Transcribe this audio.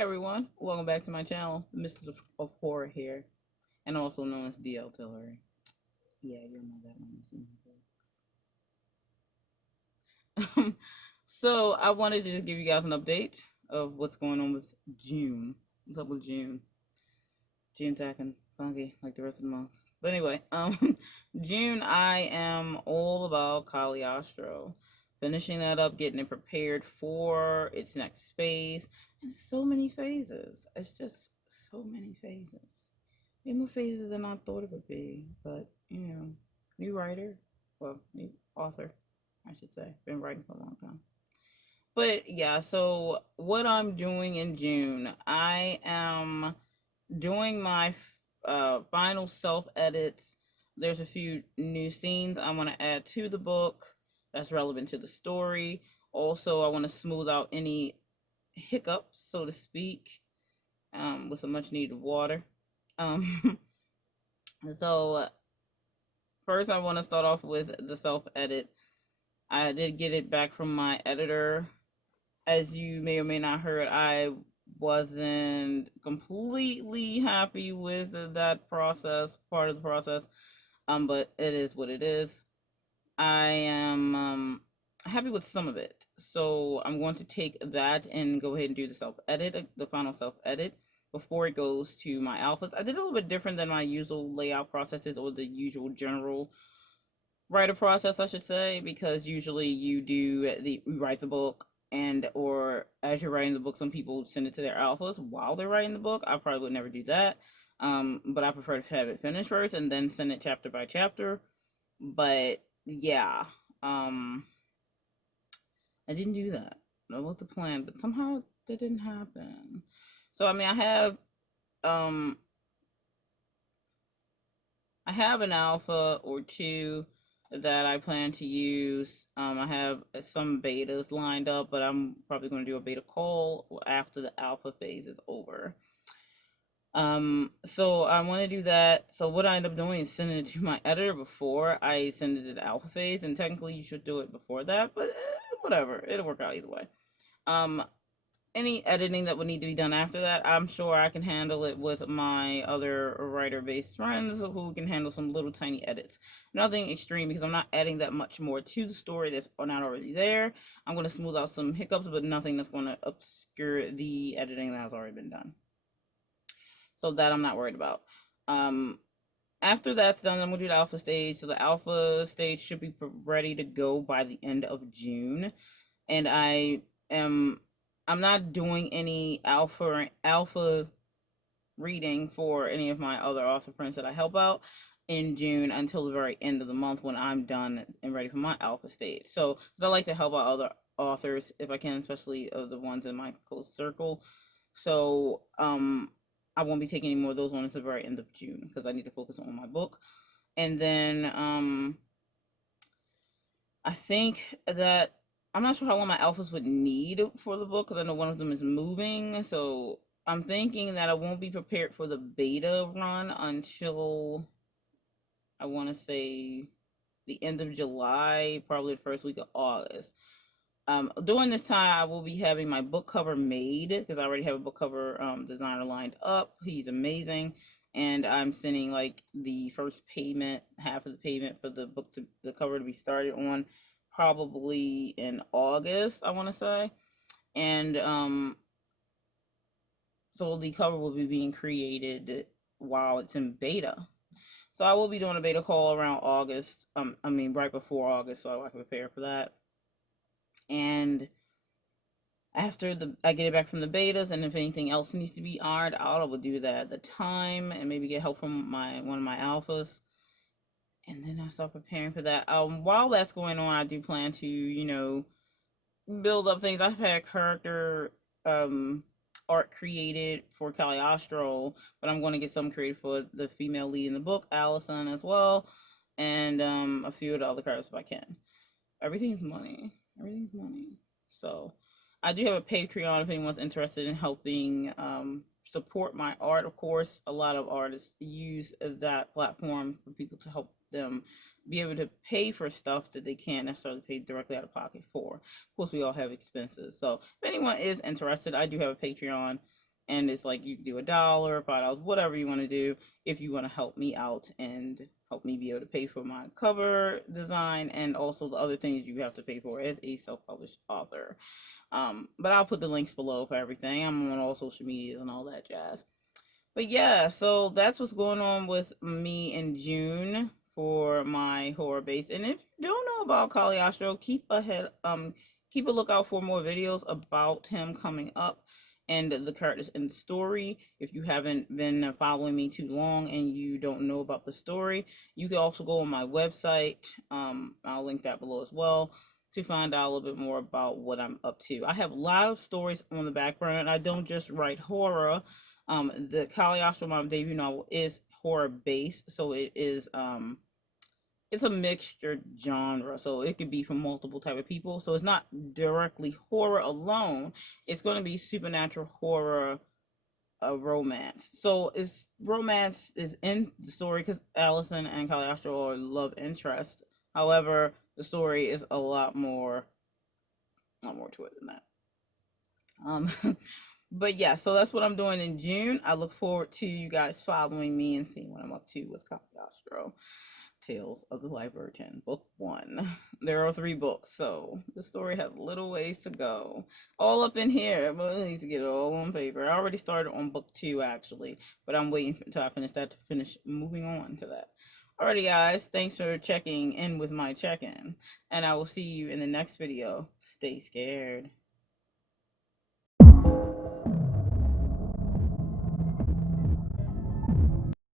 Everyone, welcome back to my channel, Mistress of Horror here, and also known as DL Tillery. Yeah, you'll know that when you see my books. So I wanted to just give you guys an update of what's going on with June. What's up with June? June's acting funky like the rest of the months. But anyway, June I am all about Cagliostro. Finishing that up, getting it prepared for its next phase. And so many phases. It's just so many phases. Way more phases than I thought it would be. But, new writer. Well, new author, I should say. Been writing for a long time. But yeah, so what I'm doing in June, I am doing my final self edits. There's a few new scenes I want to add to the book that's relevant to the story. Also, I want to smooth out any hiccups, so to speak, with some much needed water. So, first, I want to start off with the self edit. I did get it back from my editor. As you may or may not heard, I wasn't completely happy with that part of the process. But it is what it is. I am happy with some of it. So I'm going to take that and go ahead and do the final self edit before it goes to my alphas. I did a little bit different than my usual layout processes or the usual general writer process, I should say, because usually you write the book, and or as you're writing the book, some people send it to their alphas while they're writing the book. I probably would never do that, but I prefer to have it finished first and then send it chapter by chapter. But yeah, I didn't do that. That was the plan, but somehow that didn't happen. So I mean, um I have an alpha or two that I plan to use. I have some betas lined up, but I'm probably going to do a beta call after the alpha phase is over. So I want to do that. So what I end up doing is sending it to my editor before I send it to the alpha phase, and technically you should do it before that, but whatever, it'll work out either way. Any editing that would need to be done after that, I'm sure I can handle it with my other writer-based friends who can handle some little tiny edits. Nothing extreme because I'm not adding that much more to the story that's not already there. I'm going to smooth out some hiccups, but nothing that's going to obscure the editing that has already been done. So that I'm not worried about. After that's done, I'm going to do the alpha stage. So the alpha stage should be ready to go by the end of June. And I'm not doing any alpha reading for any of my other author friends that I help out in June until the very end of the month when I'm done and ready for my alpha stage. So I like to help out other authors if I can, especially the ones in my close circle. So I won't be taking any more of those on until the very end of June because I need to focus on my book. And then I think that I'm not sure how long my alphas would need for the book because I know one of them is moving. So I'm thinking that I won't be prepared for the beta run until I want to say the end of July, probably the first week of August. During this time, I will be having my book cover made because I already have a book cover designer lined up. He's amazing. And I'm sending like the first payment, half of the payment for the cover to be started on probably in August, I want to say. And so the cover will be being created while it's in beta. So I will be doing a beta call around August. Right before August, so I can prepare for that. And after I get it back from the betas, and if anything else needs to be ironed out, I will do that at the time, and maybe get help from one of my alphas, and then I'll start preparing for that. While that's going on, I do plan to build up things. I've had character art created for Cagliostro, but I'm going to get some created for the female lead in the book, Allison, as well, and a few of the other characters if I can. Everything's money. Everything's money. So I do have a Patreon if anyone's interested in helping support my art. Of course, a lot of artists use that platform for people to help them be able to pay for stuff that they can't necessarily pay directly out of pocket for. Of course, we all have expenses. So if anyone is interested, I do have a Patreon. and it's like you can do $1, $5, whatever you want to do if you want to help me out and help me be able to pay for my cover design and also the other things you have to pay for as a self-published author. But I'll put the links below for everything. I'm on all social medias and all that jazz. But yeah, so that's what's going on with me in June for my horror base. And if you don't know about Cagliostro, keep a lookout for more videos about him coming up and the characters in the story. If you haven't been following me too long and you don't know about the story, you can also go on my website. I'll link that below as well to find out a little bit more about what I'm up to. I have a lot of stories on the back burner, and I don't just write horror. The Cagliostro, my debut novel, is horror based, so it's a mixture genre, so it could be from multiple type of people. So it's not directly horror alone. It's going to be supernatural horror, romance. So it's romance is in the story because Allison and Cagliostro are love interest. However, the story is a lot more to it than that. But yeah, so that's what I'm doing in June. I look forward to you guys following me and seeing what I'm up to with Cagliostro. Tales of the Libertine, Book 1. There are 3 books, so the story has little ways to go. All up in here, but I need to get it all on paper. I already started on Book 2, actually, but I'm waiting until I finish that to finish moving on to that. Alrighty, guys, thanks for checking in with my check-in, and I will see you in the next video. Stay scared.